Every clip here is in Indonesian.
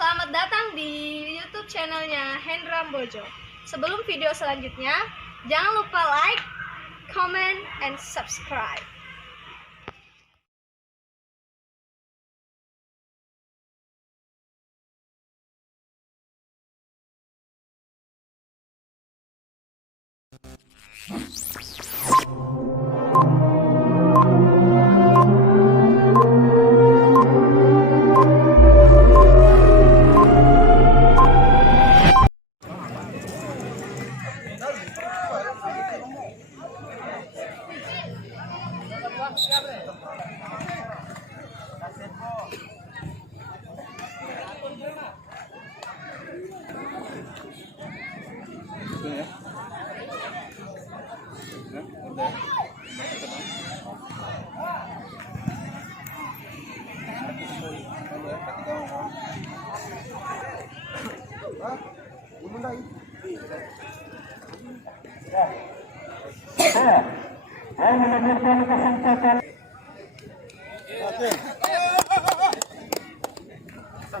Selamat datang di YouTube channelnya Hendra Bojo. Sebelum video selanjutnya, jangan lupa like, comment, and subscribe.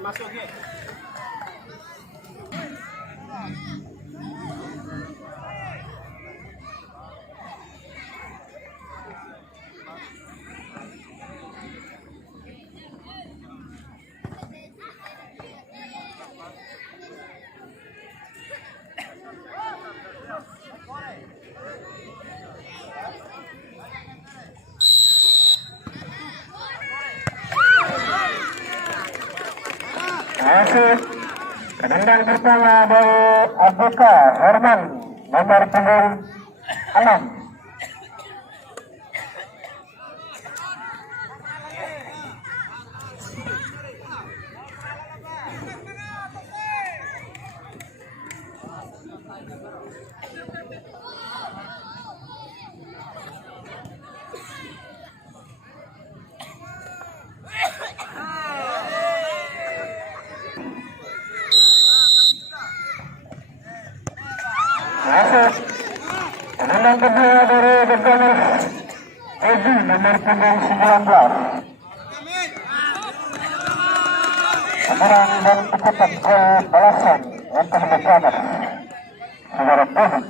Masuk ya. Masuk tendangan pertama dari ABK Herman nomor punggung 6. Masuk tendangan kedua dari The Gunners Edi nomor punggung 19. Pemenang dan pencetak gol balasan untuk The Gunners saudara Tuhan.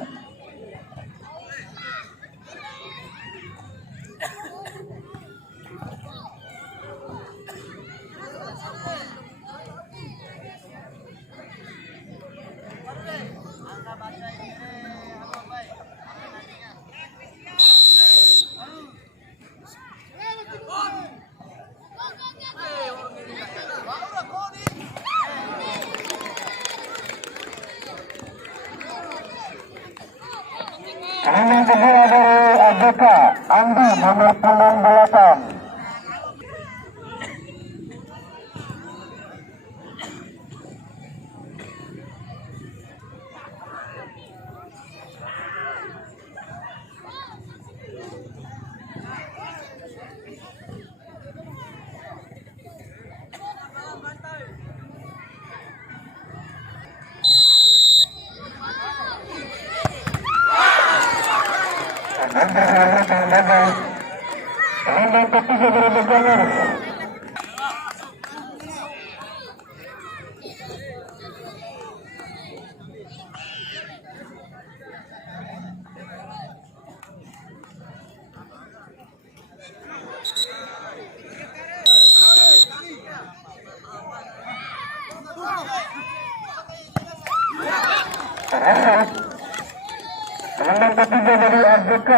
Tendangan kedua dari ABK Andi nomor punggung 8. Tendangan ketiga dari The Gunners. Tendangan ketiga dari ABK.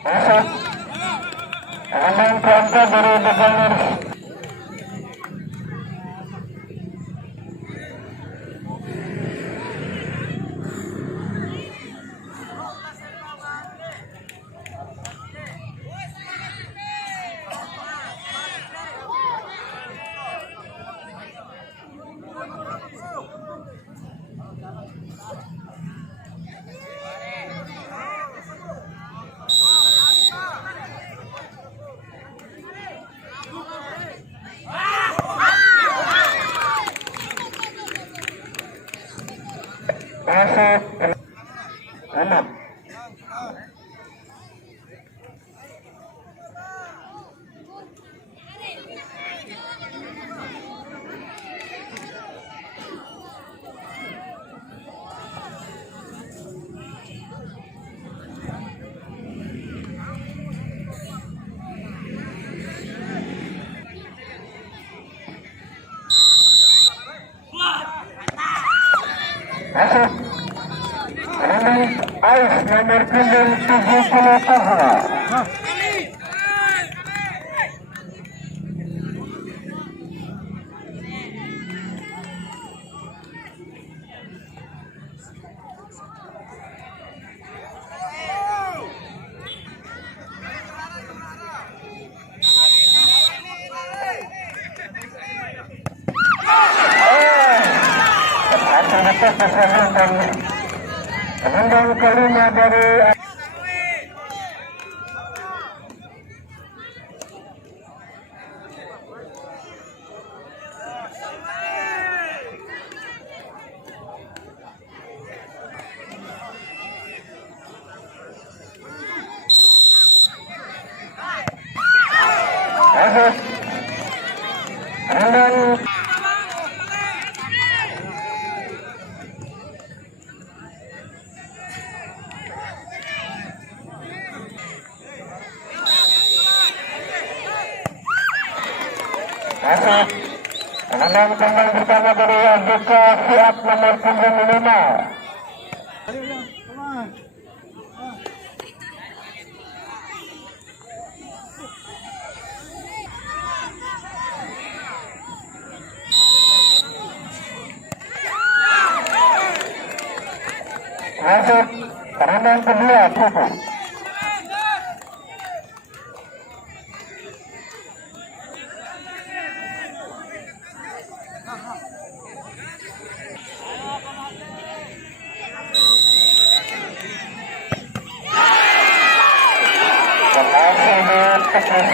Masuk tendangan keempat dari The Gunners. masuk 6. Masuk Renang Ais nomor punggung 77. Berhasil lepas disambungkan penendang kelima dari masuk penendang masuk penendang tunggal pertama dari ABK siap nomor punggung 5. Masuk penendang kedua Pupu. Berhasil ditepis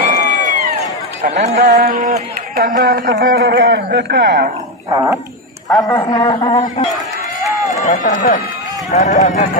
penendang tunggal kedua dari ABK habis nomor punggung center back dari ABK.